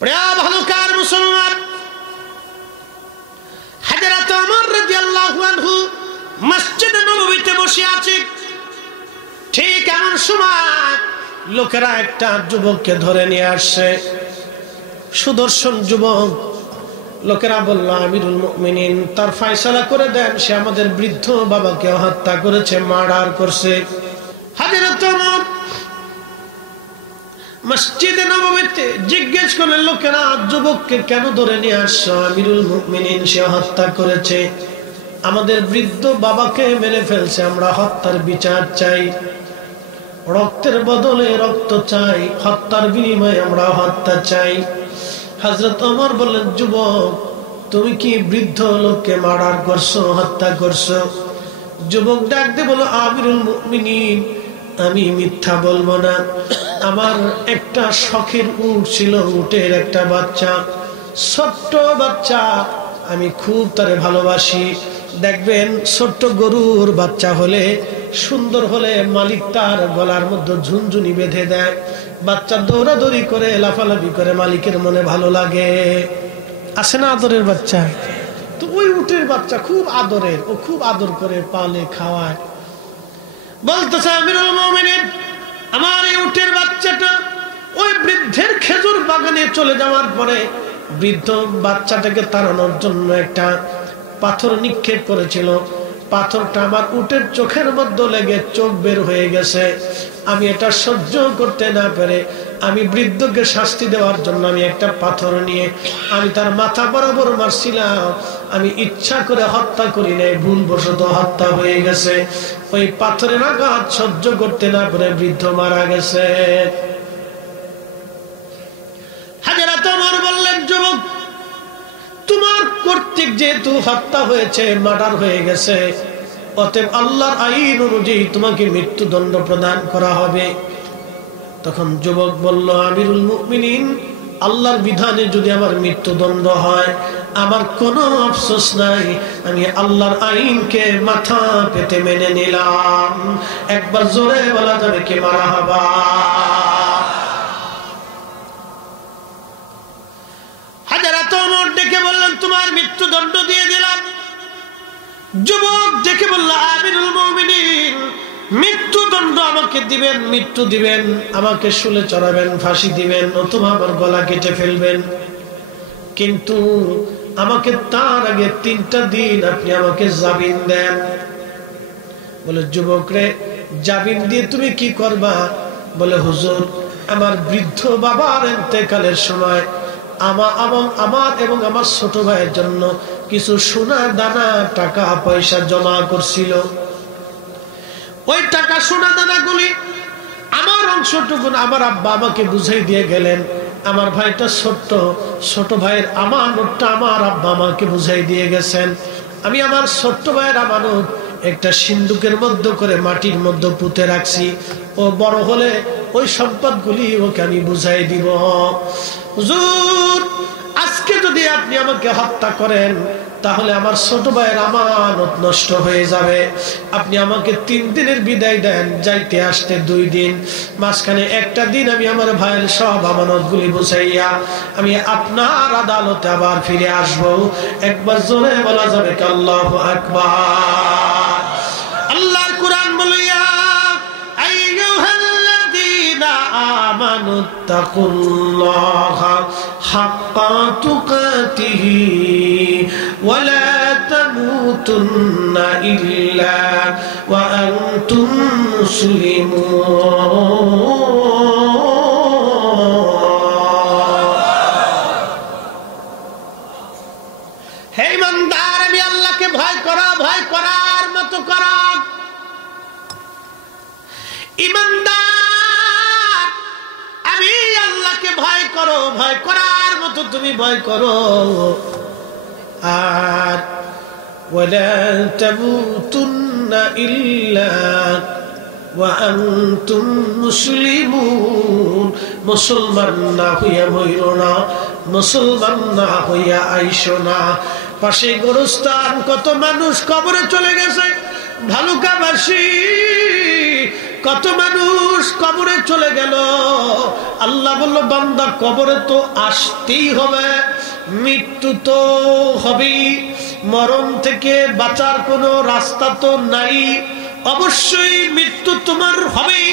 প্রিয় ভালুকার মুসলমান, হযরত ওমর রাদিয়াল্লাহু আনহু মসজিদে নববীতে বসে আছে। ঠিক এমন সময় লোকেরা একটা যুবককে ধরে নিয়ে আসছে, সুদর্শন যুবক। লোকেরা বলল, আমিরুল মুমিনিন, তার ফয়সালা করে দেন, সে আমাদের বৃদ্ধ বাবাকে হত্যা করেছে, মার্ডার করছে। হযরত ওমর মসজিদে নববীতে জিজ্ঞেস করলেন, লোকেরা যুবককে কেন ধরে নিয়ে আসছো? আমিরুল মুমিনিন, সে হত্যা করেছে, আমাদের বৃদ্ধ বাবাকে মেরে ফেলছে, আমরা হত্যার বিচার চাই, রক্তের বদলে রক্ত চাই, হত্যার বিনিময়ে আমরা হত্যা চাই। হযরত ওমর বললেন, যুবক, তুমি কি বৃদ্ধ লোককে মার্ডার করছো, হত্যা করছো? যুবক ডাক দিয়ে বলল, আমিরুল মুমিনিন, আমি মিথ্যা বলবো না, আমার একটা শখের উট ছিল, উটের একটা বাচ্চা, ছোট্ট বাচ্চা, আমি খুব তারে ভালোবাসি। দেখবেন ছোট্ট গরুর বাচ্চা হলে, সুন্দর হলে মালিক তার গলার মধ্যে ঝুনঝুনি বেঁধে দেয়, বাচ্চা দৌড়াদৌড়ি করে, লাফালাফি করে, মালিকের মনে ভালো লাগে। আসে না আদরের বাচ্চা? তো ওই উটের বাচ্চা খুব আদরের, ও খুব আদর করে পালে, খাওয়ায়। বলতেছে, আমিরুল মুমিনিন, আমার এই উটের বাচ্চাটা ওই বৃদ্ধের খেজুর বাগানে চলে যাওয়ার পরে বৃদ্ধ বাচ্চাটাকে তাড়ানোর জন্য একটা পাথর নিক্ষেপ করেছিল, পাথরটা আমার উটের চোখের মধ্যে লেগে চোখ বের হয়ে গেছে। আমি এটা সহ্য করতে না পেরে আমি বৃদ্ধকে শাস্তি দেওয়ার জন্য আমি একটা পাথর নিয়ে আমি তার মাথা বরাবর মারছিলাম। আমি ইচ্ছা করে হত্যা করি নাই, ভুলবশত হত্যা হয়ে গেছে। ওই পাথরের আঘাত সহ্য করতে না পেরে বৃদ্ধ মারা গেছে। হযরত ওমর বললেন, যুবক, তোমার কর্তৃক যেহেতু হত্যা হয়েছে, মার্ডার হয়ে গেছে, অতএব আল্লাহর আইন অনুযায়ী তোমাকে মৃত্যুদণ্ড প্রদান করা হবে। তখন যুবক বলল, আমিরুল মুমিনিন, আল্লাহর বিধানে যদি আমার মৃত্যুদণ্ড হয়, আমার কোনো আফসোস নাই, আমি আল্লাহর আইনকে মাথা পেতে মেনে নিলাম। একবার জোরে বলা যাবে কি মারহাবা? হযরত ওমর ডেকে বললেন, তোমার মৃত্যুদণ্ড দিয়ে দিলাম। যুবক ডেকে বলল, আমিরুল মুমিনিন, মৃত্যুদণ্ড আমাকে দিবেন, মৃত্যু দিবেন, আমাকে শুলে চড়াবেন, ফাঁসি দিবেন, অথবা আমার গলা কেটে ফেলবেন, কিন্তু আমাকে তার আগে 3টা দিন আপনি আমাকে জামিন দেন। বলে, যুবক রে, জামিন দিয়ে তুমি কি করবা? বলে, হুজুর, আমার বৃদ্ধ বাবার ইন্তেকালের সময় আমার এবং আমার ছোট ভাইয়ের জন্য কিছু সোনা দানা, টাকা পয়সা জমা করছিল। ওই টাকা সোনা দানাগুলি আমার অংশটুকু আমার আব্বা আমাকে বুঝাই দিয়ে গেলেন। আমার ভাইটা ছোট ভাইয়ের আমানতটা আমার আব্বা আমাকে বুঝাই দিয়ে গেছেন। আমি আমার ছোট্ট ভাইয়ের আমানত একটা সিন্দুকের মধ্যে করে মাটির মধ্যে পুঁতে রাখছি। ও বড় হলে ওই সম্পদগুলি ওকে আমি বুঝাই দিব। হুজুর, আজকে যদি আপনি আমাকে হত্যা করেন, তাহলে আমার ছোট ভাইয়ের আমানত নষ্ট হয়ে যাবে। আপনি আমাকে 3 দিনের বিদায় দেন, যাইতে আসতে 2 দিন, মাঝখানে একটা দিন আমি আমার ভাইয়ের সব আমানতগুলি বুঝাইয়া আমি আপনার আদালতে আবার ফিরে আসব। একবার জোরে বলা যাবে কি আল্লাহু আকবার? আল্লাহর কুরআন বলিয়া, আইয়ুহাল্লাযীনা আমানুত্তাকুল্লাহা হাক্কা তুকাতিহি ওয়া লা তামুতুন্না ইল্লা ওয়া আনতুম মুসলিমুন। হে ইমানদার, আমি আল্লাহকে ভয় করো, ভয় করার মতো করো। ইমানদার, আমি আল্লাহকে ভয় করো, ভয় করার মতো তুমি ভয় করো। আর ওয়ালা তামুতুন্না ইল্লা ওয়া আনতুম মুসলিমুন। মুসলমান না হইয়া মইরো না, মুসলমান না হইয়া আইসো না। পাশে গোরস্থান, কত মানুষ কবরে চলে গেছে। ভালুকাবাসী কত মানুষ কবরে চলে গেল, আল্লাহ বলল বান্দা কবরে তো আসতেই হবে, মৃত্যু তো হবেই, মরণ থেকে বাঁচার কোনো রাস্তা তো নাই, অবশ্যই মৃত্যু তোমার হবেই।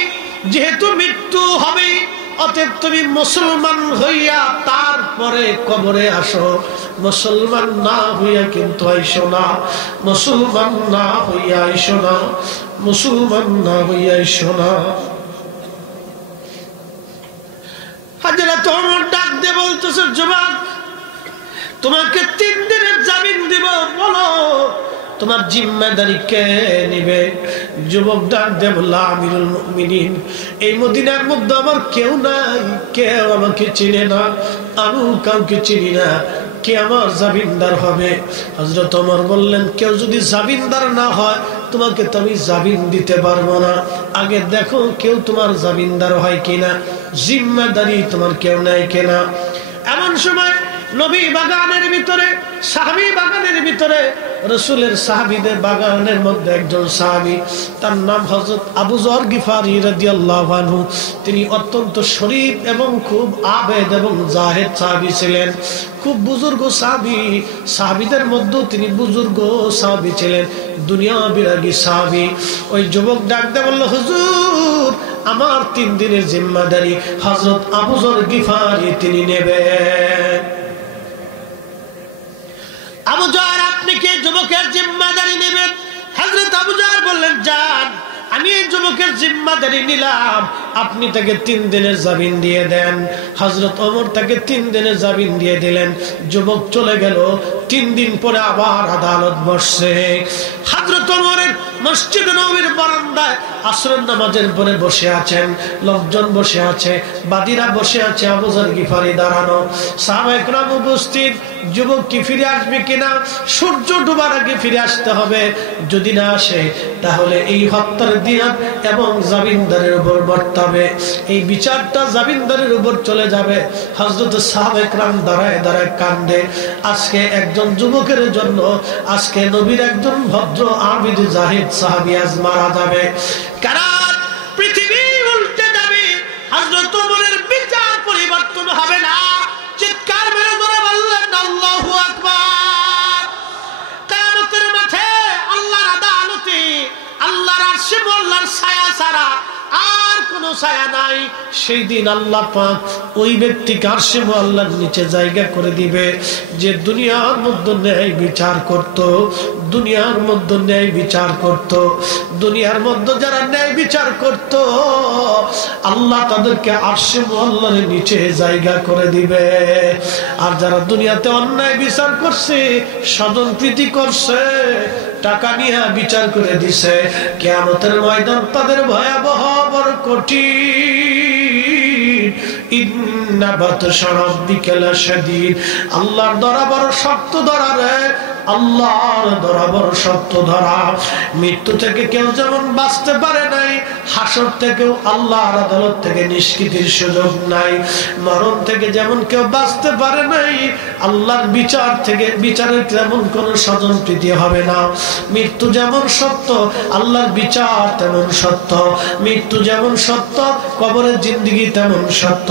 যেহেতু মৃত্যু হবেই, অতএব তুমি মুসলমান হইয়া তারপরে কবরে আসো, মুসলমান না হইয়া কিন্তু আইসো না, মুসলমান না হইয়া আইসো না, মুসলমান না হইয়া আইসো না। হযরত ওমর ডাক দিয়ে বলতেছে, যুবক তোমাকে 3 দিনের জামিন দিব, বলো তোমার জিম্মাদারি কে নিবে? যুবক ডাক দিয়ে বলল, আমিরুল মুমিনিন, এই মদিনার মধ্যে আমার কেউ নাই, কেউ আমাকে চিনে না, আমি কাউকে চিনি না, কে আমার জামিনদার হবে? হযরত ওমর বললেন, কেউ যদি জামিনদার না হয় তোমাকে তো আমি জামিন দিতে পারবো না, আগে দেখো কেউ তোমার জামিনদার হয় কিনা, জিম্মাদারি তোমার কেউ নাই কিনা। এমন সময় নবী বাগানের ভিতরে, সাহাবী বাগানের ভিতরে, রাসূলের সাহাবীদের বাগানের মধ্যে একজন সাহাবী, তার নাম হযরত আবু যর গিফারি রাদিয়াল্লাহু আনহু। তিনি অত্যন্ত শরীফ এবং খুব আবেদ এবং জাহেদ সাহাবী ছিলেন, খুব বুজুর্গ সাহাবী, সাহাবীদের মধ্যে তিনি বুজুর্গ সাহাবী ছিলেন, দুনিয়া বিরাগী সাহাবী। ওই যুবক ডাক দিয়ে বলল, হুজুর আমার 3 দিনের জিম্মাদারি হযরত আবু যর গিফারি তিনি নেবেন। আবু যর, আপনি কি যুবকের জিম্মাদারি নেবেন? হযরত আবু যর বললেন, যান, আমি এই যুবকের জিম্মাদারি নিলাম, আপনি তাকে 3 দিনের জামিন দিয়ে দেন। হযরত ওমর তাকে 3 দিনের জামিন দিয়ে দিলেন। যুবক চলে গেল। 3 দিন পরে আবার আদালত বসছে। হযরত ওমরের মসজিদ নববীর বারান্দায় আসরের নামাজের পরে বসে আছেন, লোকজন বসে আছে, বাদীরা বসে আছে, আবু যর গিফারি দাঁড়ানো, সাহাবায়ে কেরাম উপস্থিত। যুবক কি ফিরে আসবে কিনা? সূর্য ডোবার আগে ফিরে আসতে হবে, যদি না আসে তাহলে এই হত্যার দিয়াত এবং জামিনদারের উপর বর্তাবে, এই বিচারটা জামিনদারের উপর চলে যাবে। হযরত সাহাবায়ে কেরাম দাঁড়ায় দাঁড়ায় কান্দে। আজকে একজন যুবকের জন্য, আজকে নবীর একজন ভদ্র আবিদ জাহিদ সাহাবী আজ মারা যাবে। কারণ পৃথিবী উল্টে যাবে, হযরত ওমরের বিচার পরিবর্তন হবে না। চিৎকার মেরে ধরে বললেন, আল্লাহু আকবার। কিয়ামতের মাঠে আল্লাহর আদালতে আল্লাহর আরশে আল্লাহর ছায়া ছাড়া আর কোনো ছায়া নাই। সেই দিন আল্লাহ পাক ওই ব্যক্তিকে আরশে আল্লাহর নিচে জায়গা করে দিবে, যে দুনিয়ার মধ্যে ন্যায় বিচার করত, দুনিয়ার মধ্যে ন্যায় বিচার করত, দুনিয়ার মধ্যে যারা ন্যায় বিচার করত, আল্লাহ তাদেরকে আরশে আল্লাহর নিচে জায়গা করে দিবে। আর যারা দুনিয়াতে অন্যায় বিচার করছে, স্বজন প্রীতি করছে, টাকা নিয়ে বিচার করে দিছে, কিয়ামতের ময়দান তাদের ভয়াবহ বড় কঠিন। ইন্না বাতশা রাব্বিকা লাশাদীদ। আল্লাহর ধরা বড় শক্ত ধরা রে, আল্লাহর ধরা বড় শক্ত ধরা। মৃত্যু থেকে কেউ যেমন বাঁচতে পারে নাই, হাসর থেকেও আল্লাহর আদালত থেকে নিষ্কৃতির সুযোগ নাই। মরণ থেকে যেমন কেউ বাঁচতে পারে নাই, আল্লাহর বিচার থেকে, বিচারের তেমন কোনো স্বজন প্রীতি হবে না। মৃত্যু যেমন সত্য, আল্লাহর বিচার তেমন সত্য। মৃত্যু যেমন সত্য, কবরের জিন্দেগি তেমন সত্য।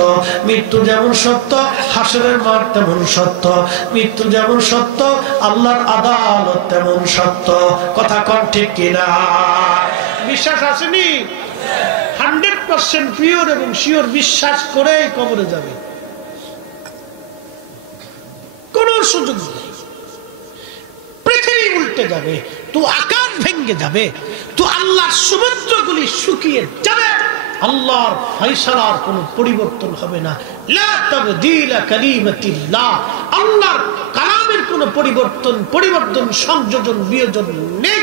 মৃত্যু যেমন সত্য, হাসরের মাঠ তেমন সত্য। মৃত্যু যেমন সত্য, আল্লাহর আদালত তেমন সত্য। কথা কোন ঠিক কিনা? বিশ্বাস আসেনি? 100% পিওর এবং শিওর বিশ্বাস করে কবরে যাবে, কোন সুযোগ নেই। পৃথিবী উল্টে যাবে, তো আকাশ ভেঙে যাবে, তো আল্লাহর সমুদ্রগুলি শুকিয়ে যাবে, আল্লাহর ফয়সালার কোনো পরিবর্তন হবে না। লা তাবদীলা কালিমাতিল্লাহ, আল্লাহর কালামের কোনো পরিবর্তন সংযোজন বিয়োজন নেই।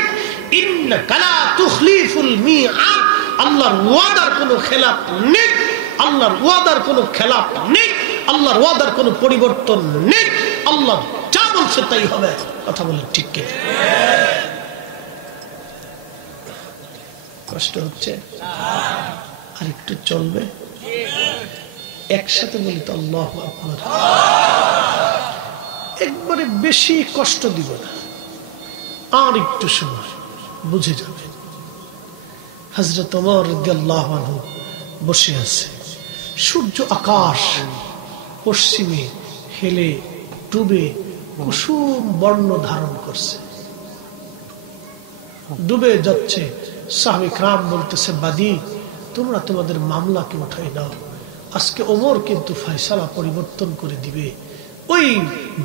ইন্নাকা লা তুখলিফুল মিআদ, আল্লাহর ওয়াদার কোনো খেলাফ নেই, আল্লাহর ওয়াদার কোনো খেলাফ নেই, আল্লাহর ওয়াদার কোনো পরিবর্তন নেই। আল্লাহ যা বলছে তাই হবে। কথা বলে ঠিক কি? কষ্ট হচ্ছে? আর একটু চলবে, একসাথে বলি তো আল্লাহু আকবার। একবারে বেশি কষ্ট দিব না, আর একটু সময় বুঝে যাবে। হযরত ওমর রাদিয়াল্লাহু আনহু বসে আছে। সূর্য আকাশ পশ্চিমে হেলে ডুবে কুসুম বর্ণ ধারণ করছে, ডুবে যাচ্ছে। সাহাবে کرام বলতেছে, বাদী তোমরা তোমাদের মামলাকে উঠাই নাও, আজকে ওমর কিন্তু ফয়সালা পরিবর্তন করে দিবে। ওই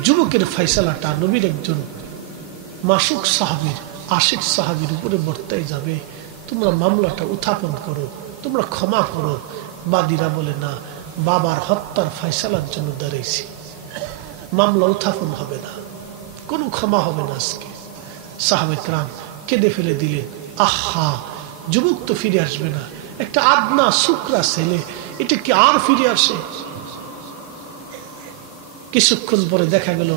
যুবকের ফয়সালাটা নবীর একজন মাসুক সাহাবীর, আশিক সাহাবীর উপরে বর্তায় যাবে। তোমরা মামলাটা উত্থাপন করো, তোমরা ক্ষমা করো। বাদীরা বলে, না, বাবার হত্যার ফয়সালার জন্য দাঁড়াইছি, মামলা উত্থাপন হবে না, কোনো ক্ষমা হবে না আজকে। সাহাবে کرام কেঁদে ফেলে দিলেন। আহা, যুবক তো ফিরে আসবে না, একটা আদনা শুকরা ছেলে, এটা কি আর ফিরে আসে? কিছুক্ষণ পরে দেখা গেল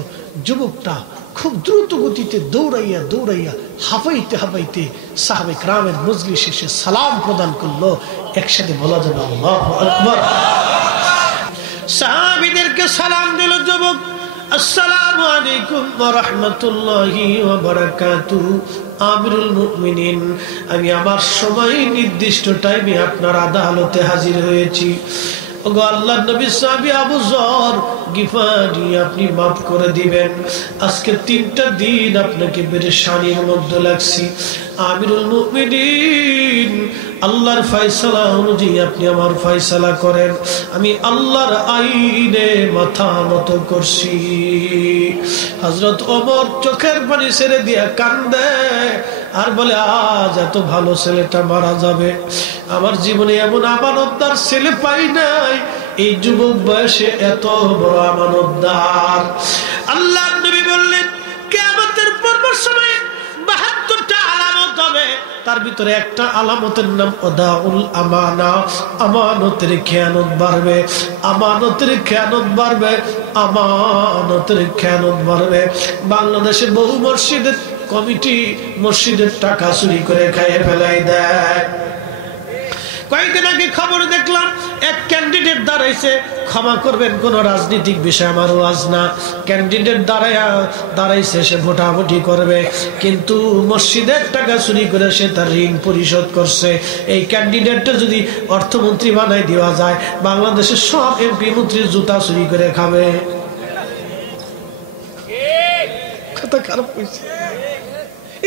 যুবকটা খুব দ্রুত গতিতে দৌড়াইয়া দৌড়াইয়া হাফাইতে হাফাইতে সাহাবে کرامের মজলিসে এসে সালাম প্রদান করলো। একসাথে বলা যাবে আল্লাহু আকবার। সাহাবীদেরকে সালাম দিল যুবক, আসসালামু আলাইকুম ওয়া রাহমাতুল্লাহি ওয়া বারাকাতুহু। আমিরুল মুমিনিন, আমি আমার সময় নির্দিষ্ট টাইমে আপনার আদালতে হাজির হয়েছি। ওগো আল্লাহর নবী সাহাবী আবু যর গিফারি, আপনি মাফ করে দিবেন, আজকে 3টা দিন আপনাকে পেরেশানির মধ্যে লাগছি। আমিরুল মুমিনিন, আল্লাহর ফয়সালা অনুযায়ী আপনি আমার ফয়সালা করেন, আমি আল্লাহর আইনে মাথা নত করছি। হযরত ওমর চোখের পানি ছেড়ে দিয়া কান্দে আর বলে, আজ এত ভালো ছেলেটা মারা যাবে, আমার জীবনে এমন আমানতদার ছেলে পাই নাই, এই যুবক বয়সে এত বড় আমানতদার। আল্লাহর নবী বললেন, কিয়ামতের পূর্ব সময়ে 72টা আলামত হবে, তার ভিতরে একটা আলামতের নাম ওদাউল আমানা, আমানতের খেয়ানত বাড়বে, আমানতের খেয়ানত বাড়বে, আমানতের খেয়ানত বাড়বে। বাংলাদেশে বহু মসজিদের কমিটি মসজিদের টাকা চুরি করে খাইয়ে ফেলাই দেয়। কয়েকদিন আগে খবর দেখলাম এক ক্যান্ডিডেট দাঁড়াইছে, ক্ষমা করবেন কোন রাজনৈতিক বিষয় আমার ওয়াজ না, ক্যান্ডিডেট দাঁড়াইছে, সে ভোটাভুটি করবে, কিন্তু মসজিদের টাকা চুরি করে সে তার ঋণ পরিশোধ করছে। এই ক্যান্ডিডেটটা যদি অর্থমন্ত্রী বানাই দেওয়া যায়, বাংলাদেশের সব এমপি মন্ত্রীর জুতা চুরি করে খাবে। কথা খারাপ হয়েছে,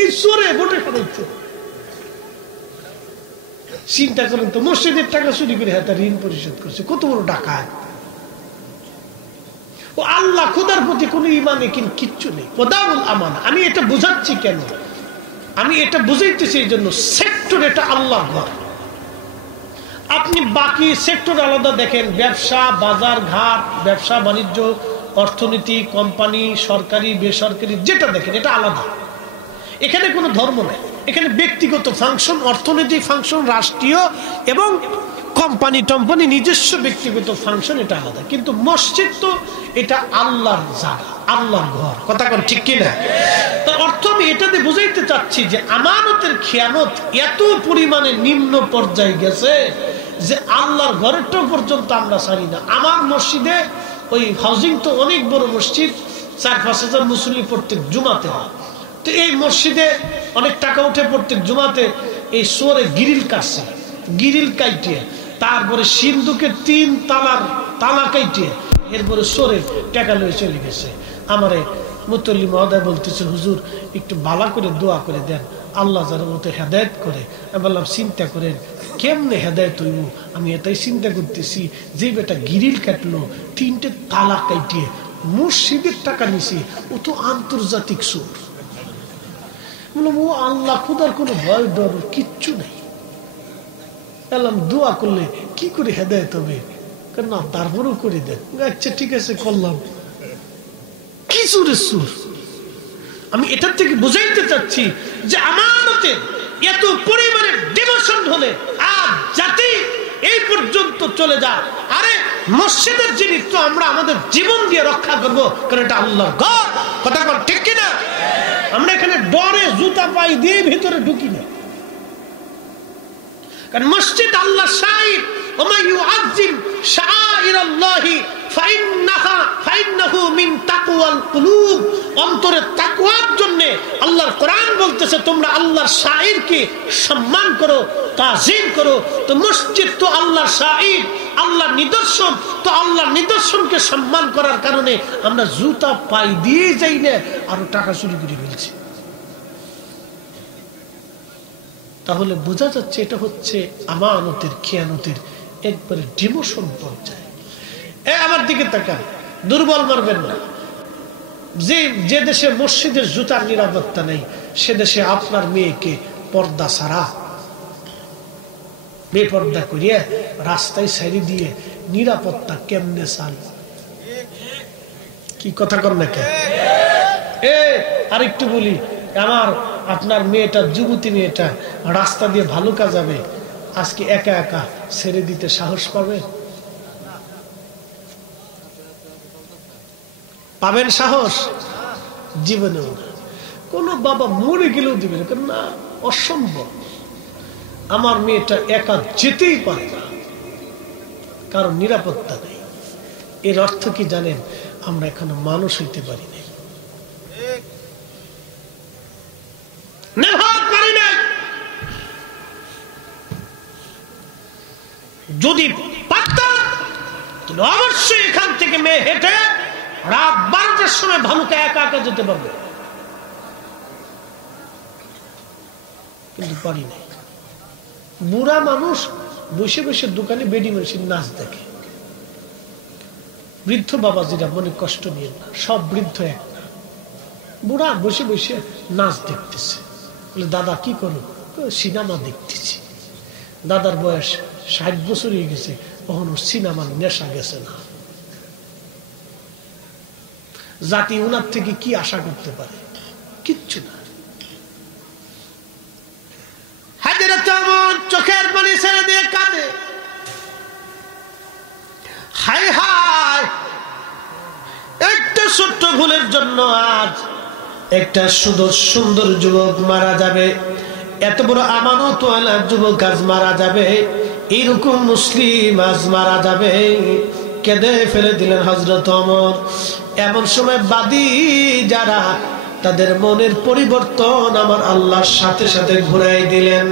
এই চোরে ভোটে খারাইছে। চিন্তা করেন তো, মসজিদের টাকা চুরি করে হাতে ঋণ পরিশোধ করছে, কত বড় ডাকাত। ও আল্লাহ খোদার প্রতি কোন ঈমান কিচ্ছু নেই, ওদাউল আমানা। আমি এটা বুঝাচ্ছি কেন, আমি এটা বুঝাইতেছি এই জন্য, সেক্টর এটা আল্লাহর ঘর। আপনি বাকি সেক্টর আলাদা দেখেন, ব্যবসা, বাজার ঘাট, ব্যবসা বাণিজ্য, অর্থনীতি, কোম্পানি, সরকারি বেসরকারি, যেটা দেখেন এটা আলাদা। এখানে কোনো ধর্ম নেই, এখানে ব্যক্তিগত ফাংশন, অর্থনৈতিক ফাংশন, রাষ্ট্রীয় এবং কোম্পানি টম্পানি নিজস্ব ব্যক্তিগত ফাংশন, এটা আলাদা। কিন্তু মসজিদ তো এটা আল্লাহর জায়গা, আল্লাহর ঘর। কথা কোন ঠিক কিনা? তার অর্থ আমি এটাতে বুঝাইতে চাচ্ছি যে আমানতের খেয়ানত এত পরিমাণে নিম্ন পর্যায়ে গেছে যে আল্লাহর ঘরেরটা পর্যন্ত আমরা ছাড়ি না। আমার মসজিদে ওই হাউজিং তো অনেক বড় মসজিদ, 4-5 হাজার মুসল্লি প্রত্যেক জুমাতে হয়। তো এই মসজিদে অনেক টাকা উঠে প্রত্যেক জুমাতে এই সোরে গিরিল কাটছে, গিরিল কাইটিয়ে, তারপরে সিন্ধুকের 3 তালার তালা কাইটিয়ে এরপরে সোরে টাকা লয়ে চলে গেছে। আমারে মুতল্লি মহোদয় বলতেছে, হুজুর একটু বালা করে দোয়া করে দেন, আল্লাহ যার মতো হেদায়েত করে। আমি বললাম, চিন্তা করেন কেমনে হেদায়েত হইব? আমি এটাই চিন্তা করতেছি, যে বেটা গিরিল কাটলো, 3টে তালা কাইটিয়ে মসজিদের টাকা নিছি, ও তো আন্তর্জাতিক সুর। বললাম, ও আল্লাহ খুদার কোনো ভয় ডর কিচ্ছু নেই। এলাম দোয়া করলে কি করে হেদায়েত হবে? না, তারপরেও করে দেন। আচ্ছা ঠিক আছে, করলাম। কি সুরের সুর? আমি এটার থেকে বুঝাইতে চাচ্ছি যে আমানতে এত পরিমাণে ডিমোশন হলে আর জাতি এই পর্যন্ত চলে যায়। আরে মসজিদের জিনিস তো আমরা আমাদের জীবন দিয়ে রক্ষা করবো, কারণ এটা আল্লাহর ঘর। কথা বল ঠিক কিনা? আমরা এখানে ডরে জুতা পাই দিয়ে ভিতরে ঢুকি না, কারণ মসজিদ আল্লাহ শাইর, ওমা ইউআযিম শাআইরাল্লাহি ফাইন্নাহু মিন তাকওয়াল কুলুব। অন্তরে তাকওয়ার জন্য আল্লাহর কোরআন বলতেছে তোমরা আল্লাহর শাইরকে সম্মান করো, তাজিম করো, তো মসজিদ তো আল্লাহর শাহিদ, আল্লাহর নিদর্শন, তো আল্লাহর নিদর্শনকে সম্মান করার কারণে আমরা জুতা পাই দিয়ে যাই না, আরো টাকা চুরি করে ফেলছি। তাহলে বোঝা যাচ্ছে এটা হচ্ছে আমানতের, খেয়ানতের একবারে ডিমোশন পর্যায়ে। আমার দিকে তাকান, দুর্বল মারবেন না। যে দেশে মসজিদের জুতার নিরাপত্তা নেই, সে দেশে আপনার মেয়েকে পর্দা ছাড়া, বেপর্দা করিয়া রাস্তায় সাইডে দিয়ে নিরাপত্তা কেমনে চাল? কি কথা কর না কেন? আরেকটু বলি, আপনার মেয়েটা, যুবতী মেয়েটা রাস্তা দিয়ে ভালুকা যাবে, আজকে একা একা ছেড়ে দিতে সাহস পাবে? পাবেন সাহস? জীবনেও না। কোনো বাবা মরে গেলেও দিবে না, অসম্ভব। আমার মেয়েটা একা যেতেই পারে না, কারণ নিরাপত্তা নেই। এর অর্থ কি জানেন? আমরা এখনো মানুষ হইতে পারি নাই, যদি পারতাম তাহলে অবশ্যই এখান থেকে মেয়ে হেঁটে রাত 12টার সময় ভালুকা একা একা যেতে পারবে, কিন্তু পারি নাই। বুড়া মানুষ বসে বসে দোকানে বেডি মেশিন নাচ দেখে। বৃদ্ধ বাবাজিরা মনে কষ্ট নিয়ে না, সব বৃদ্ধ এক না। বুড়া বসে বসে নাচ দেখতেছে। বলে, দাদা কি করো? সিনেমা দেখতেছি। দাদার বয়স 60 বছর হয়ে গেছে, কখনো সিনেমার নেশা গেছে না। জাতি উনার থেকে কি আশা করতে পারে? কিচ্ছু না। হাজেরা তেমন চোখের পানি ছেড়ে দিয়ে কাঁদে, হায় হায়, একটা ছোট্ট ভুলের জন্য আজ একটা সুন্দর যুবক মারা যাবে, এত বড় আমানতওয়ালা যুবক আজ মারা যাবে, এরকম মুসলিম আজ মারা যাবে। কেঁদে ফেলে দিলেন হযরত ওমর। এমন সময় বাদী যারা, তাদের মনের পরিবর্তন আমার আল্লাহর সাথে সাথে ঘুরাই দিলেন।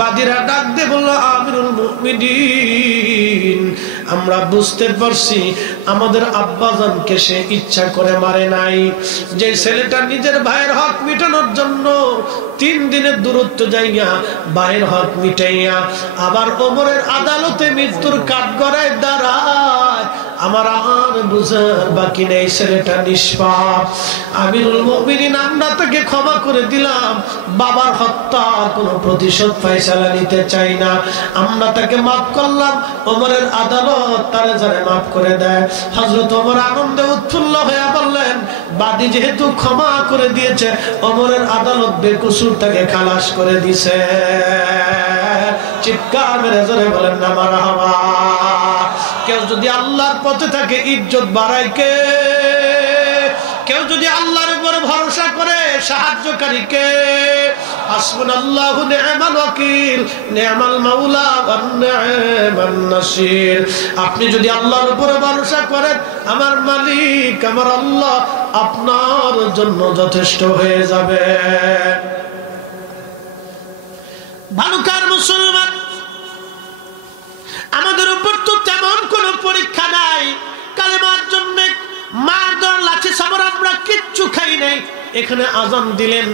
বাদীরা ডাক দিয়ে বলল, আমিরুল মুমিনিন, আমরা বুঝতে পারছি আমাদের আব্বাজানকে সে ইচ্ছা করে মারে নাই। যে ছেলেটা নিজের ভাইয়ের হক মিটানোর জন্য 3 দিনের দূরত্ব যাইয়া ভাইয়ের হক মিটাইয়া আবার ওমরের আদালতে মৃত্যুর কাঠগড়ায় দাঁড়ায়, আমার আর বুঝার বাকি নেই ছেলেটা নিষ্পাপ। আমিরুল মুমিনিন, আমরা তাকে ক্ষমা করে দিলাম, বাবার হত্যার কোনো প্রতিশোধ ফয়সালা নিতে চাই না, আমরা তাকে মাফ করলাম। ওমরের আদালত তারে যারে মাফ করে দেয়। হযরত ওমর আনন্দে উৎফুল্ল হয়ে বললেন, বাদী যেহেতু ক্ষমা করে দিয়েছে, ওমরের আদালত বেকসুর তাকে খালাস করে দিছে। চিৎকার মেরে জোরে বলেন না মারহাবা। কেউ যদি আল্লাহর পথে থাকে ইজ্জত বাড়ায় কে? কেউ যদি আল্লাহর উপর ভরসা করে সাহায্যকারী কে? হাসবুনাল্লাহু নি'মাল ওয়াকিল, নি'মাল মাওলা ওয়া নি'মান নাসির। আপনি যদি আল্লাহর উপর ভরসা করেন, আমার মালিক আমার আল্লাহ আপনার জন্য যথেষ্ট হয়ে যাবে। ভালুকার মুসলমান, আমাদের উপর তো তেমন কোন পরীক্ষা নাই। কালেমার জন্য মারধর, লাঠি চামড়া আমরা কিচ্ছু খাই নাই। এখানে আজান দিলেন,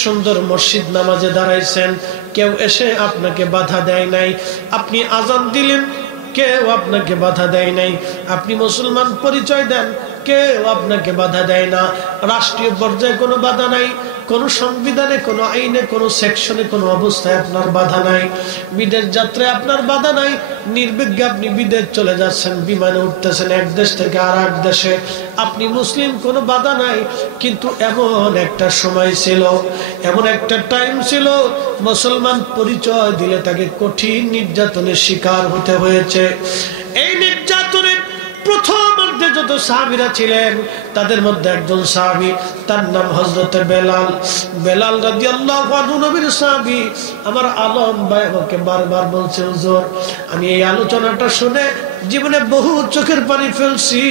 সুন্দর মসজিদ নামাজে দাঁড়াইছেন, কেউ এসে আপনাকে বাধা দেয় নাই। আপনি আজান দিলেন, কেউ আপনাকে বাধা দেয় নাই। আপনি মুসলমান পরিচয় দেন, কেউ আপনাকে বাধা দেয় না। রাষ্ট্রীয় পর্যায়ে কোনো বাধা নাই, কোনো সংবিধানে, কোনো আইনে, কোনো সেকশনে, কোনো অবস্থায় আপনার বাধা নাই। বিদেশ যাত্রায় আপনার বাধা নাই, নির্বিঘ্নে আপনি বিদেশ চলে যাচ্ছেন, বিমানে উঠতেছেন এক দেশ থেকে আর এক দেশে, আপনি মুসলিম, কোনো বাধা নাই। কিন্তু এমন একটা সময় ছিল, এমন একটা টাইম ছিল, মুসলমান পরিচয় দিলে তাকে কঠিন নির্যাতনের শিকার হতে হয়েছে। এই নির্যাতনের প্রথম যত সাহাবীরা ছিলেন, তাদের মধ্যে একজন সাহাবী, তার নাম হযরত বেলাল। বেলাল রাদিয়াল্লাহু আনহু নবীর সাহাবী। আমার আলম ভাই আমাকে বারবার বলছে, হুজুর আমি এই আলোচনাটা শুনে জীবনে বহু চোখের পানি ফেলছি।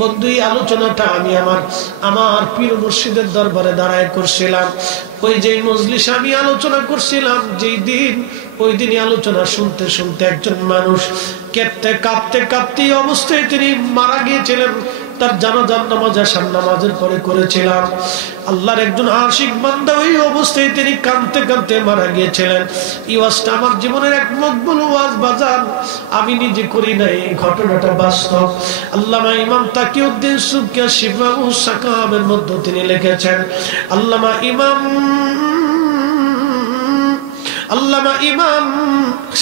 বন্ধু, এই আলোচনাটা আমি আমার পীর মুর্শিদের দরবারে দাঁড়ায় করছিলাম। ওই যে মজলিসে আমি আলোচনা করছিলাম, যেই দিন ওই দিনই আলোচনা শুনতে শুনতে একজন মানুষ কাঁপতে কাঁপতে অবস্থায় তিনি মারা গিয়েছিলেন। তার জানাজার নামাজ আশার নামাজের পরে করেছিলাম। আল্লাহর একজন আশিক বান্দা ওই অবস্থায় তিনি কাঁদতে কাঁদতে মারা গিয়েছিলেন। এই ওয়াজটা আমার জীবনের এক মকবুল ওয়াজ বাজার, আমি নিজে করি নাই, ঘটনাটা বাস্তব। আল্লামা ইমাম তাকিউদ্দিন সুবকি শিফা ও সাকামের মধ্যে তিনি লিখেছেন, আল্লামা ইমাম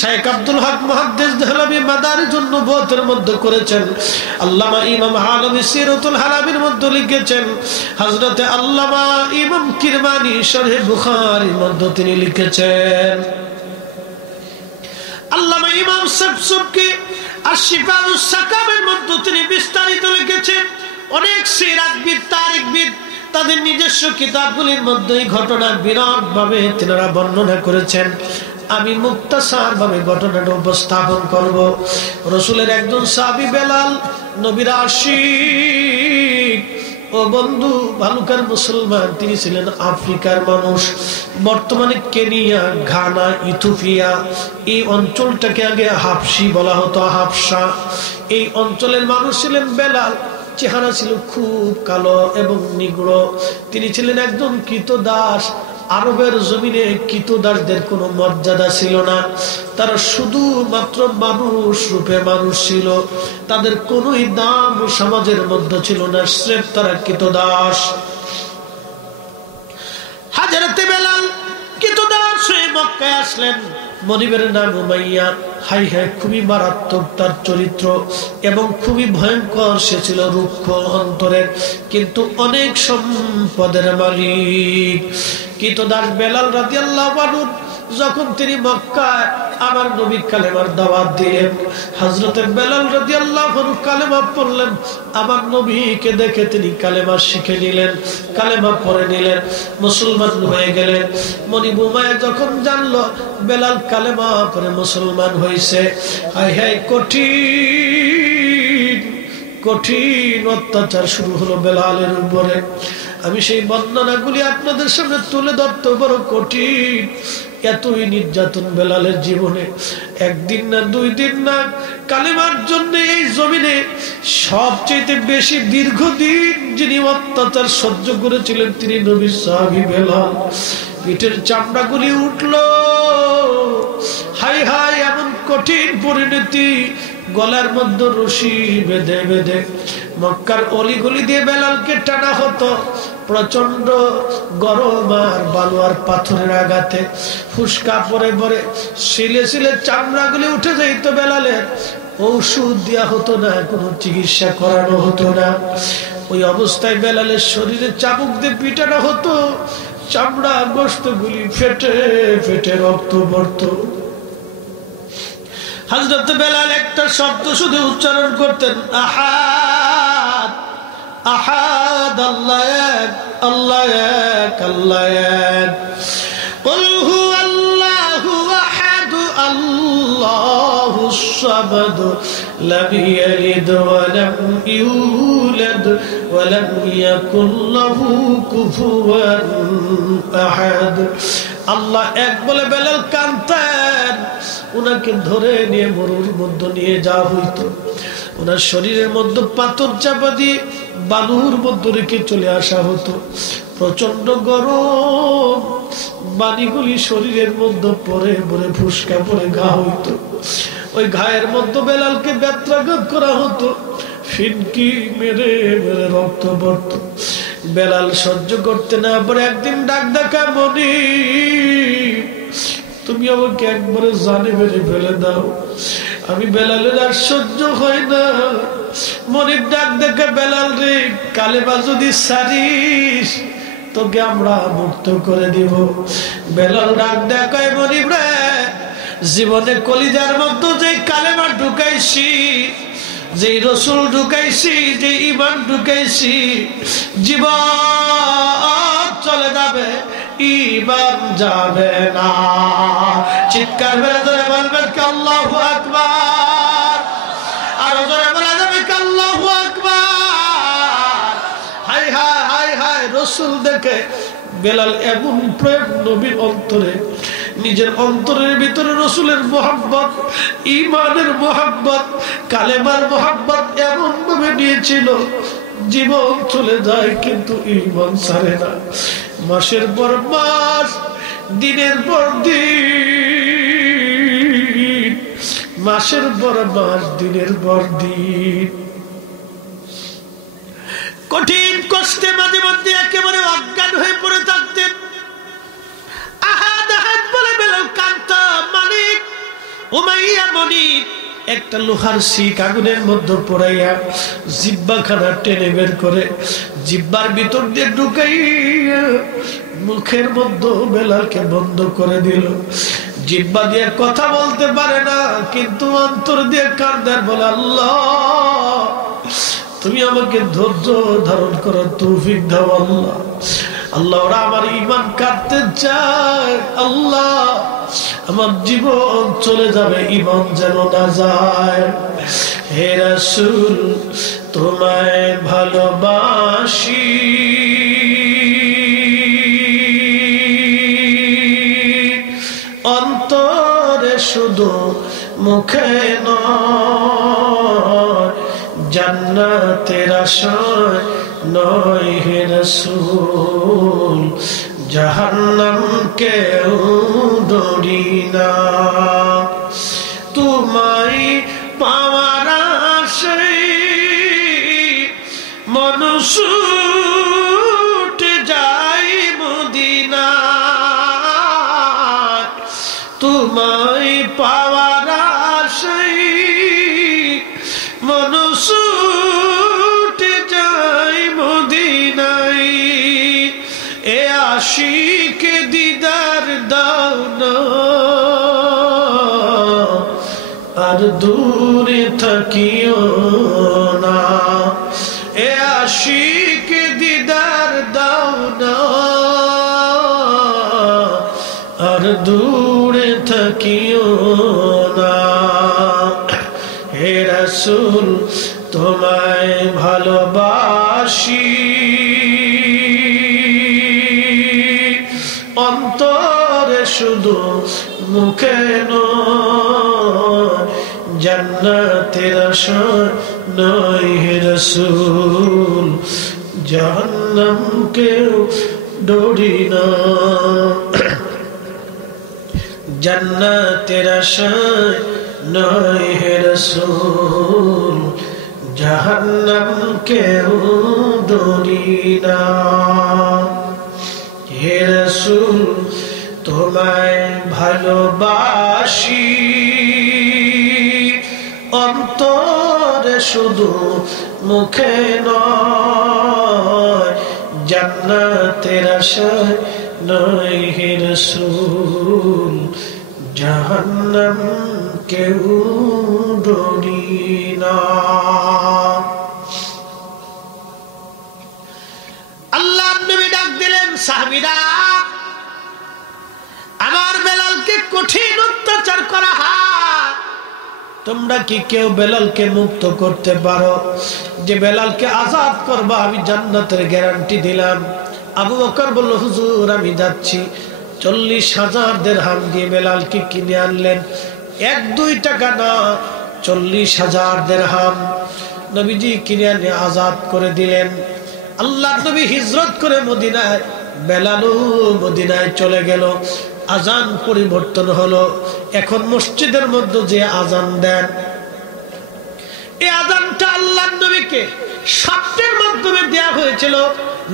শেখ আব্দুল হক মুহাদ্দিস দেহলভী মাদারিজুন নবুওয়াতের মধ্যে করেছেন। আল্লামা ইমাম হালাবী সিরাতুল হালাবীর মধ্যে লিখেছেন। হযরতে আল্লামা ইমাম কিরমানি শরহে বুখারীর মধ্যে তিনি লিখেছেন। আল্লামা ইমাম সুবকি আশ-শিফা ওয়াস সাকামের মধ্যে তিনি বিস্তারিত লিখেছেন। অনেক সিরাতবিদ তারিখবিদ তাদের নিজস্ব কিতাবগুলির মধ্যে এই ঘটনা বিরাট ভাবে তিনারা বর্ণনা করেছেন। আমি মুক্তাসার ভাবে ঘটনাটা উপস্থাপন করব। রাসূলের একজন সাহাবী বেলাল, নবীর আশিক ও বন্ধু, ভালুকার মুসলমান, তিনি ছিলেন আফ্রিকার মানুষ। বর্তমানে কেনিয়া, ঘানা, ইথিওপিয়া এই অঞ্চলটাকে আগে হাবশি বলা হতো, হাবশা। এই অঞ্চলের মানুষ ছিলেন বেলাল। চেহারা ছিল খুব কালো এবং নিগ্র। তিনি ছিলেন একজন কৃতদাস। আরবের জমিনে কৃতদাসদের কোনো মর্যাদা ছিল না। তারা শুধুমাত্র মানুষ রূপে মানুষ ছিল, তাদের কোনোই দাম সমাজের মধ্যে ছিল না, স্রেফ তারা কৃতদাস। হযরতে বেলাল কৃতদাস হয়ে মক্কায় আসলেন। মনিবের নাম উমাইয়া। হাই হাই, খুবই মারাত্মক তার চরিত্র এবং খুবই ভয়ঙ্কর। সে ছিল রুক্ষ অন্তরের, কিন্তু অনেক সম্পদের মালিক। কৃতদাস বেলাল রাদিয়াল্লাহু আনহু যখন তিনি মক্কায় আমার নবী কালেমার দাওয়াত দিলেন, হযরতে বেলাল রাদিয়াল্লাহু আনহু কালেমা পড়লেন। আমার নবীকে দেখে তিনি কালেমা শিখে নিলেন, কালেমা পড়ে নিলেন, মুসলমান হয়ে গেলেন। মনিব উমাইয়া যখন জানলো বেলাল কালেমা পড়ে মুসলমান হয়েছে, হায় হায়, কঠিন কঠিন অত্যাচার শুরু হলো বেলালের উপরে। আমি সেই বর্ণনাগুলি আপনাদের সামনে তুলে ধরতে বড় কঠিন। এতই নির্যাতন বেলালের জীবনে। একদিন না, দুই দিন না, কালেমার জন্য এই জমিনে সবচেয়ে বেশি দীর্ঘদিন যিনি অত্যাচার সহ্য করেছিলেন তিনি নবীর সাহাবী বেলাল। পিঠের চামড়াগুলি উঠলো, হাই হাই, এমন কঠিন পরিণতি। গলার মধ্যে রশি বেঁধে বেঁধে মক্কার অলিগলি দিয়ে বেলালকে টানা হতো। প্রচন্ড গরম আর বালু আর পাথরের আঘাতে ফুসকা পরে পরে শিলে শিলে চামড়াগুলি উঠে যাইত বেলালের। ঔষধ দেওয়া হতো না, কোনো চিকিৎসা করানো হতো না। ওই অবস্থায় বেলালের শরীরে চাবুক দিয়ে পিটানো হতো। চামড়া গোশতগুলি ফেটে ফেটে রক্ত পড়ত। হযরত বেলাল একটা শব্দ শুধু উচ্চারণ করতেন, আহাদ আহাদ, আল্লাহ এক, আল্লাহ এক, আল্লাহ এক। কুল হুয়াল্লাহু আহাদ, আল্লাহুস সামাদ, লাম ইয়ালিদ ওয়া লাম ইউলাদ ওয়া লাম ইয়াকুল লাহু কুফুয়ান আহাদ। আল্লাহ এক বলে বেলাল কাঁদতেন। উনাকে ধরে নিয়ে মরুর মধ্যে নিয়ে যাওয়া হইতো। ওনার শরীরের মধ্যে পাথর চাপা দিয়ে বালুর মধ্যে রেখে চলে আসা হতো। প্রচন্ড গরম, বালিগুলি শরীরের মধ্যে পরে পরে ফুসকা পরে ঘা হইতো। ওই ঘায়ের মধ্যে বেলালকে বেত্রাঘাত করা হতো। ফিনকি মেরে মেরে রক্ত পড়তো। বেলাল সহ্য করতে না পারে একদিন ডাক ডাকা, মনি তুমি আমাকে একবারে জানে মেরে ফেলে দাও, আমি বেলালের আর সহ্য হয় না। মনির ডাক দেখে, বেলাল রে, কালেমা যদি সারিস তোকে আমরা মুক্ত করে দিব। বেলাল ডাক দেখায়, মনিব রে, জীবনে কলিজার মধ্যে যে কালেমা ঢুকাইছি, যে রসুল ঢুকাইছি, যে ঈমান ঢুকাইছি, জীবন চলে যাবে, ঈমান যাবে না। চিৎকার মেরে ধরে বলবেন কি আল্লাহু আকবার, আর জোরে বলা যাবে কি আল্লাহু আকবার। হায় হায় হায় হায়, রসুল দেখে বেলাল এমন প্রেম নবীর অন্তরে, নিজের অন্তরের ভিতরে রাসূলের মুহাব্বত, ঈমানের মুহাব্বত, কালেমার মুহাব্বত এমন ভাবে নিয়েছিল জীবন চলে যায় কিন্তু ঈমান ছাড়ে না। মাসের পর মাস, দিনের পর দিন, মাসের পর মাস, দিনের পর দিন কঠিন কষ্টে মাঝে মধ্যে একেবারে অজ্ঞান হয়ে পড়ে থাকতেন। আহাদ আহাদ বলে বেলাল কাঁদতো, মালিক উমাইয়া মনির একটা লোহার শিক আগুনের মধ্যে পড়াইয়া জিহ্বাখানা টেনে বের করে জিহ্বার ভিতর দিয়ে ঢুকাইয়া মুখের মধ্যে বেলালকে বন্ধ করে দিল। জিহ্বা দিয়ে কথা বলতে পারে না, কিন্তু অন্তর দিয়ে কাঁদে, বলে আল্লাহ তুমি আমাকে ধৈর্য ধারণ করার তৌফিক দাও। আল্লাহ আল্লাহ ওরা আমার ঈমান কাটতে চায়, আল্লাহ আমার জীবন চলে যাবে, ঈমান যেন না যায়। হে রাসূল তোমায় ভালোবাসি, অন্তরে শুধু মুখে নয়, জান্নাতের আশায় নয় হে রাসূল, জাহান্নাম কেউ ডরি না। তোমায় পাওয়ার আশায় মানুষ ছুটে যায় মদিনায়, তোমায় পাওয়ার আশায় মানুষ ছুটে যায় মদিনায়। এ আশিকে দিদার দাও না, আর দূরে থাকিও না। এ আশিকে দিদার দাও না, আর দূরে থাকিও না। হে রাসূল তোমায় ভালোবাসি, অন্তরে শুধু মুখে নয়, জান্নাতের আশায় নয় হে রাসূল, জাহান্নাম কেউ ডরি না। জান্নাতের আশায় নয় হে রাসূল, জাহান্নাম কেউ ডরি না। হে রাসূল তোমায় ভালোবাসি, অন্তরে শুধু মুখে নয়, জান্নাতের আশায় নয় হে রাসূল, জাহান্নাম কেউ ডরি না। আল্লাহ নবী ডাক দিলেন, সাহাবীরা আমার বেলালকে কঠিন অত্যাচার করা হয়, তোমরা কি কেউ বেলালকে মুক্ত করতে পারো? যে বেলালকে আজাদ করবা আমি জান্নাতের গ্যারান্টি দিলাম। আবু বকর বলল, হুজুর আমি যাচ্ছি। 40,000 দিরহাম দিয়ে বেলালকে কিনে আনলেন, 1-2 টাকা না, 40,000 দিরহাম নবীজি কিনে আনে আজাদ করে দিলেন। আল্লাহ নবী হিজরত করে মদিনায়, বেলালও মদিনায় চলে গেল। আজান পরিবর্তন হলো, এখন মসজিদের মধ্যে যে আজান দেন, এই আজানটা আল্লাহ নবীকে স্বপ্নের মাধ্যমে দেয়া হয়েছিল।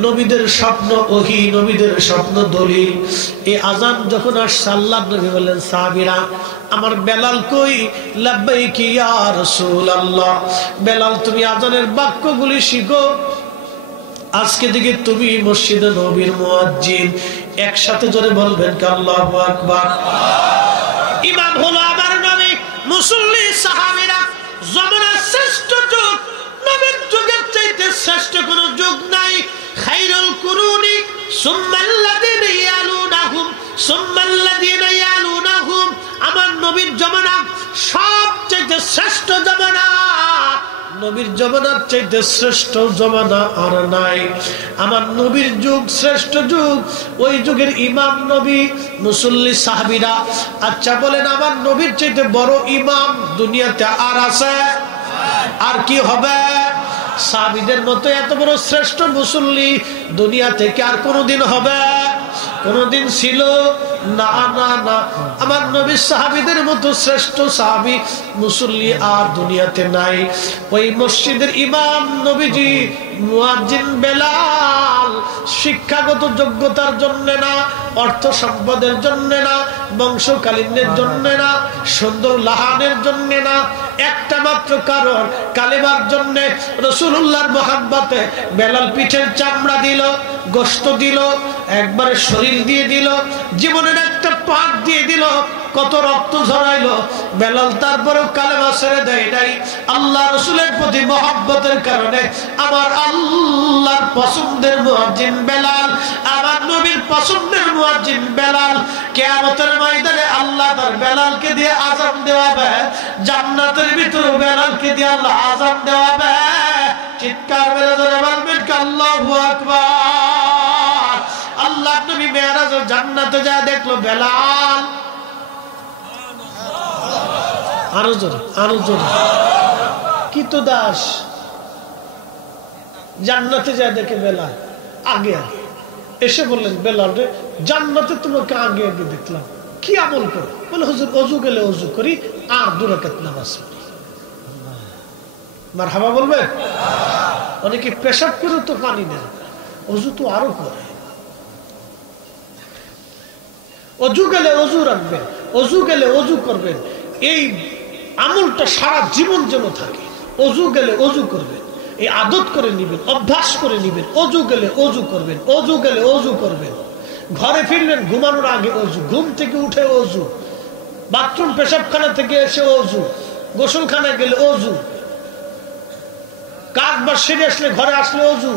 নবীদের স্বপ্ন ওহী, নবীদের স্বপ্ন দলিল। এই আজান যখন আসছে আল্লাহ নবী বললেন, সাহাবীরা আমার বেলাল কই? লাব্বাইক ইয়া রাসূলুল্লাহ। বেলাল তুমি আজানের বাক্যগুলি শিখো, আজকে থেকে তুমি মসজিদে নবীর মুয়াজ্জিন। একসাথে জোরে বলবেন কি আল্লাহু আকবার। ইমাম হলো আমার নবী, মুসল্লি সাহাবীরা। জমানার শ্রেষ্ঠ যুগ, নবীর যুগের চাইতে শ্রেষ্ঠ কোন যুগ নাই। খায়রুল কুরুনি সুম্মাল্লাযিনা ইয়ালুনাহুম সুম্মাল্লাযিনা ইয়ালুনাহুম। আমার নবীর জমানা সবচেয়ে শ্রেষ্ঠ জমানা। নবীর জমানার চাইতে শ্রেষ্ঠ জমানা আর নাই। আমার নবীর যুগ শ্রেষ্ঠ যুগ। ওই যুগের ইমাম নবী, মুসল্লি সাহাবীরা। আচ্ছা বলেন, আমার নবীর চাইতে বড় ইমাম দুনিয়াতে আর আছে? আর কি হবে? সাহাবীদের মতো এত বড় শ্রেষ্ঠ মুসল্লি দুনিয়া থেকে আর কোনদিন হবে? কোনদিন ছিল না, না, না। আমার নবী সাহাবীদের মতো শ্রেষ্ঠ সাহাবী মুসল্লি আর দুনিয়াতে নাই। ওই মসজিদের ইমাম নবীজি মুয়াজ্জিন বেলাল শিক্ষাগত যোগ্যতার জন্য না, অর্থ সম্পদের জন্য না, বংশকালীনের জন্য না, সুন্দর লাহানের জন্য না, একটা মাত্র কারণ কালেমার জন্য। রাসূলুল্লাহর মহব্বতে বেলাল পিঠের চামড়া দিল, গোশত দিল, একবারে শরীর দিয়ে দিল, জীবনের একটা পাক দিয়ে দিল, কত রক্ত ঝরাইলো বেলাল, তারপরেও কালেমা ছেড়ে দেয় নাই। আল্লাহ রাসূলের প্রতি মহব্বতের কারণে আমার আল্লাহর পছন্দের মুয়াজ্জিন বেলাল, আমার নবীর পছন্দের মুয়াজ্জিন বেলাল। কিয়ামতের ময়দানে আল্লাহ তার বেলালকে দিয়ে আযান দেওয়াবে, জান্নাতের ভিতরে বেলালকে দিয়ে আল্লাহ আযান দেওয়াবে। চিৎকার মেরে ধরে বলবেন আল্লাহু আকবার। আল্লাহ নবী মেরাজে জান্নাতে যা দেখলো বেলাল, আরো জোরে, আরো জোরে, কি তো দাস জান্নাতে যা দেখে বেলাল আগে আগে এসে বললেন, বেলাল রে, জান্নাতে তোমাকে আগে আগে দেখলাম, কি আমল করো? বলে, হুজুর অজু গেলে অজু করি আর 2 রাকাত নামাজ পড়ি। মারহাবা বলবে? অনেকে পেশাব করে তো পানি নেন, অজু তো আরো করে। অজু গেলে অজু রাখবেন, অজু গেলে অজু করবেন, এই আমলটা সারা জীবন যেন থাকে। অজু গেলে অজু করবেন, এই আদত করে নিবেন, অভ্যাস করে নিবেন। অজু গেলে অজু করবেন, অজু গেলে অজু করবেন। ঘরে ফিরলেন ঘুমানোর আগে অজু, ঘুম থেকে উঠে অজু, বাথরুম পেশাবখানা থেকে এসে অজু, গোসলখানায় গেলে অজু, কাজ বা সেরে আসলে ঘরে আসলে অজু,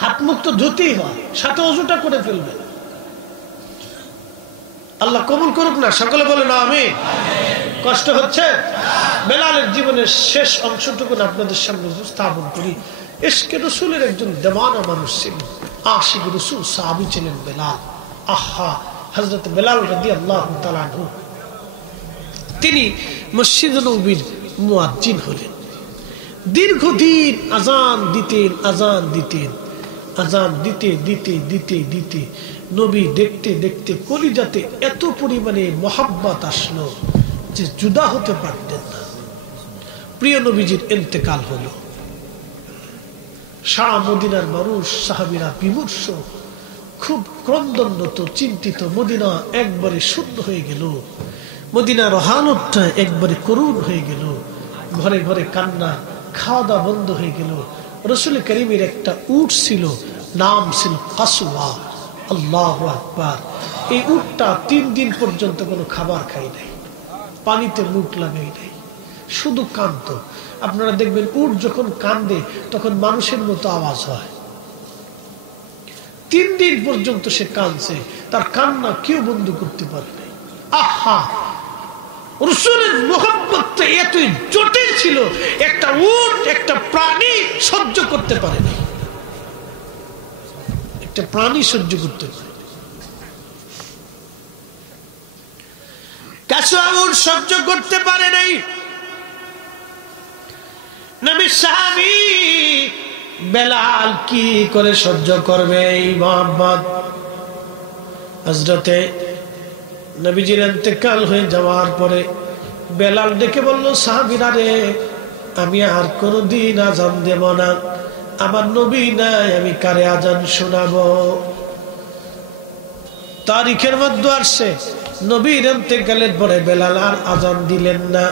হাত মুখ তো ধুতেই হয়, সাথে অজুটা করে ফেলবেন। আল্লাহ কবুল করুক না, সকলে বলে না আমিন। কষ্ট হচ্ছে? বেলালের জীবনের শেষ অংশটুকু আপনাদের সামনে স্থাপন করি। ইশকে রাসূলের একজন দেওয়ানা মানুষ ছিলেন, আশিক রাসূল সাহাবী ছিলেন বেলাল। আহা, হযরত বেলাল রাদিয়াল্লাহু তাআলা আনহু, তিনি মসজিদ নববীর মুয়াজ্জিন হলেন। দীর্ঘদিন আজান দিতেন, আজান দিতেন, আজান দিতে দিতে দিতে দিতে নবী দেখতে দেখতে কলিজাতে এত পরিমাণে মহাব্বত আসলো যে জুদা হতে পারতেন না। প্রিয় নবীজির ইন্তেকাল হলো। সারা মদিনার মানুষ সাহাবীরা বিমর্ষ, খুব ক্রন্দনরত, চিন্তিত। মদিনা একবারে শুদ্ধ হয়ে গেল, মদিনার হালতটা একবারে করুণ হয়ে গেল। ঘরে ঘরে কান্না, খাওয়া দাওয়া বন্ধ হয়ে গেল। রাসূল কারীমের একটা উট ছিল, নাম ছিল কাসওয়া। আল্লাহু আকবার। এই উটটা 3 দিন পর্যন্ত কোনো খাবার খাই নাই, পানিতে মুখ লাগাই নাই, শুধু কাঁদতো। আপনারা দেখবেন উট যখন কান্দে তখন মানুষের মতো আওয়াজ হয়। 3 দিন পর্যন্ত সে কাঁদছে, তার কান্না কেউ বন্ধ করতে পারে নাই। আহা, রাসূলের মুহাব্বতটা এতই জটিল ছিল, একটা উট, একটা প্রাণী সহ্য করতে পারে না। একটা প্রাণী সহ্য করতে পারে, কাসওয়া উট সহ্য করতে পারে নাই। নবী সাহাবী বেলাল কি করে সহ্য করবে এই মুহাব্বত? হযরতে নবীজির ইন্তেকাল হয়ে যাওয়ার পরে বেলাল ডেকে বলল, সাহাবীরা রে, আমি আর কোনদিন আজান দেব না, আমার নবী নাই, আমি কারে আজান শোনাবো? তারিখের মধ্যে আসছে নবীর ইন্তেকালের পরে বেলাল আর আজান দিলেন না,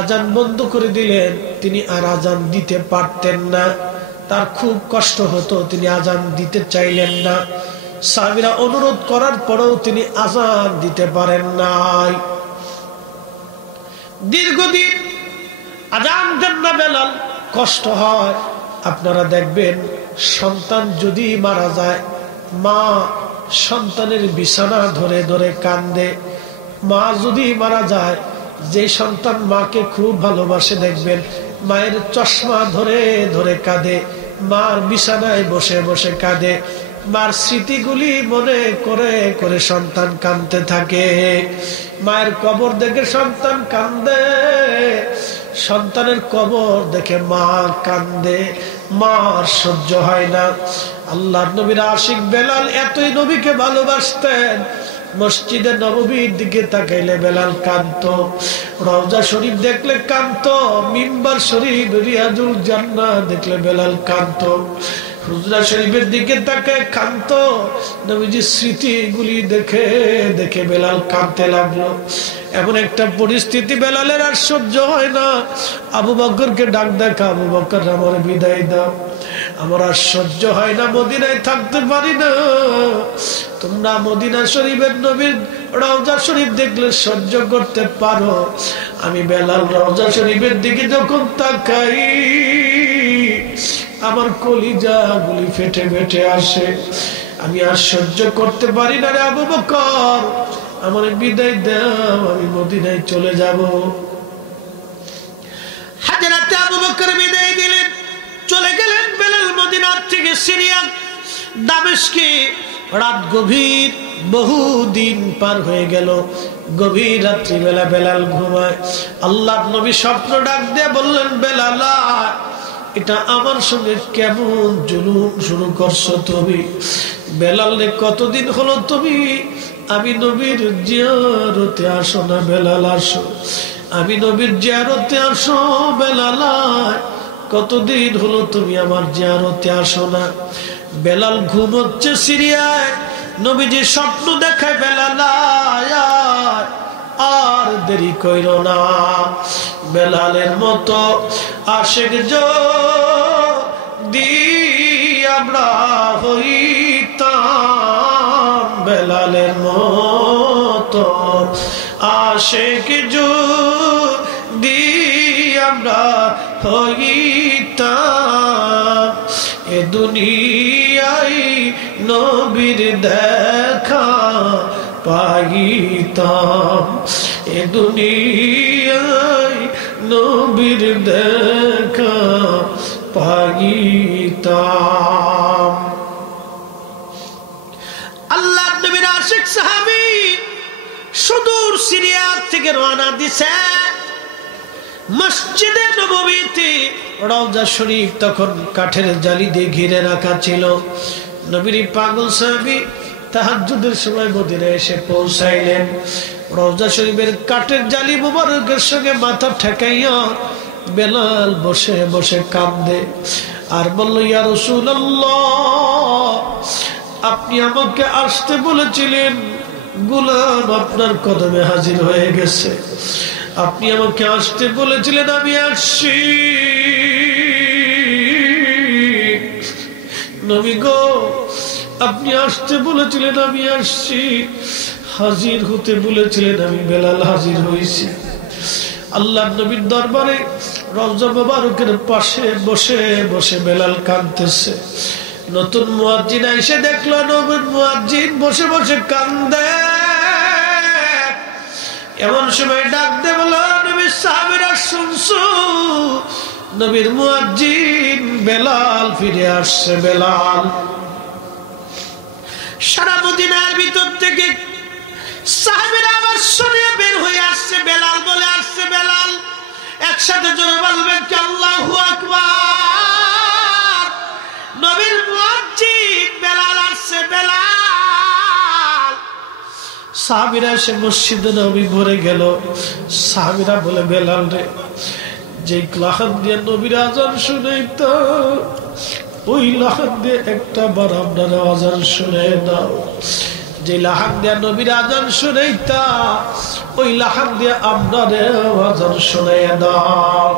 আজান বন্ধ করে দিলেন। তিনি আর আজান দিতে পারতেন না, তার খুব কষ্ট হতো, তিনি আজান দিতে চাইলেন না। সাহাবীরা অনুরোধ করার পরেও তিনি আজান দিতে পারেন নাই। দীর্ঘদিন আজান দেন না বেলাল, কষ্ট হয়। আপনারা দেখবেন সন্তান যদি মারা যায়, মা সন্তানের বিছানা ধরে ধরে কান্দে। মা যদি মারা যায়, যে সন্তান মাকে খুব ভালোবাসে দেখবেন মায়ের চশমা ধরে ধরে কাঁদে, মার বিছানায় বসে বসে কাঁদে, মার স্মৃতিগুলি মনে করে করে সন্তান কাঁদতে থাকে। মায়ের কবর দেখে সন্তান কান্দে, সন্তানের কবর দেখে মা কান্দে, মার সহ্য হয় না। আল্লাহর নবীর আশিক বেলাল এতই নবীকে ভালোবাসতেন, মসজিদে নববীর দিকে তাকাইলে বেলাল কাঁদতো, রওজা শরীফ দেখলে কাঁদতো, মিম্বার শরীফ রিয়াজুল জান্নাহ দেখলে বেলাল কাঁদতো, হুজরা শরীফের দিকে তাকায় কাঁদতো। নবীজির স্মৃতিগুলি দেখে দেখে বেলাল কাঁদতে লাগলো। এমন একটা পরিস্থিতি বেলালের আর সহ্য হয় না। আবু বকরকে ডাক দেখা, আবু বকর আমার বিদায় দাও, আমার আর সহ্য হয় না, মদিনায় থাকতে পারি না। তোমরা মদিনা শরীফের নবীর রওজা শরীফ দেখলে সহ্য করতে পারো, আমি বেলাল রওজা শরীফের দিকে যখন তাকাই আমার কলিজা গুলি ফেটে ফেটে আসে, আমি আর সহ্য করতে পারি না রে আবু বকর, আমার বিদায় দাও, আমি মদিনায় চলে যাব। হাজরাতে আবু বকর বিদায় দিলেন, চলে গেলেন বেলাল মদিনার থেকে সিরিয়া দামেস্কে। রাত গভীর, বহুদিন পার হয়ে গেল, গভীর রাত্রিবেলা বেলাল ঘুমায়। আল্লাহর নবী স্বপ্ন ডাক দিয়ে বললেন, বেলাল এটা আমার সঙ্গে কেমন জুলুম শুরু করছো তুমি? বেলাল রে কতদিন হলো তুমি আমি নবীর জিয়ারতে আসো না? বেলাল আসো, আমি নবীর জিয়ারতে আসো। বেলাল কতদিন হলো তুমি আমার জিয়ারতে আসো না? বেলাল ঘুমোচ্ছে সিরিয়ায়, নবীজি স্বপ্ন দেখায়, বেলাল আর দেরি কইরো না। বেলালের মতো আশিক যদি আমরা হইতাম, বেলালের মতো আশিক যদি আমরা হইতাম, এ দুনিয়ায় নবীর দেখা পাইতাম, এ দুনিয়ায় নবীর দেখা পাইতাম। আল্লাহ নবীর আশিক সাহাবী সুদূর সিরিয়া থেকে রওনা দিছে। মসজিদে নববীতে রওজা শরীফ তখন কাঠের জালি দিয়ে ঘিরে রাখা ছিল। নবীর পাগল সাহাবী তাহাজ্জুদের সময় মদিনায় এসে পৌঁছাইলেন। রওজা শরীফের কাঠের জালি মুবারকের সঙ্গে মাথা ঠেকাইয়া বেলাল বসে বসে কাঁদে আর বলল, ইয়া রাসূলুল্লাহ, আপনি আমাকে আসতে বলেছিলেন, গোলাম আপনার কদমে হাজির হয়ে গেছে। আপনি আমাকে আসতে বলেছিলেন, আমি আসছি। নবী গো, আপনি আসতে বলেছিলেন, আমি আসছি। হাজির হতে বলেছিলেন, আমি বেলাল হাজির হয়েছি। আল্লাহ নবীর দরবারে রওজা মুবারকের পাশে বসে বসে বেলাল কাঁদতেছে। নতুন মুয়াজ্জিন এসে দেখলো নবীর মুয়াজ্জিন বসে বসে কান্দে। এমন সময় ডাক দে বলো, নবীর সাহাবীরা শুনছো, নবীর মুয়াজ্জিন বেলাল ফিরে আসছে। বেলাল সারা মদিনার ভিতর থেকে সাহাবীরা আবার শুনে বের হয়ে আসছে, বেলাল বলে আসছে। বেলাল একসাথে জোরে বলবেন কি আল্লাহু আকবার। নবীর মুয়াজ্জিন বেলাল আসছে। বেলাল সাহাবীরা এসে মসজিদে নবী ভরে গেল। সাহাবীরা বলে, বেলাল রে, যে লাহান দিয়ে নবীর আযান শুনাইতো, ওই লাহান দিয়ে একটা বার আপনারা আযান শুনে দাও। যে লাহান দিয়ে নবীর আযান শুনাইতা, ওই লাহান দিয়ে আপনারা আযান শুনাইয়া দাও।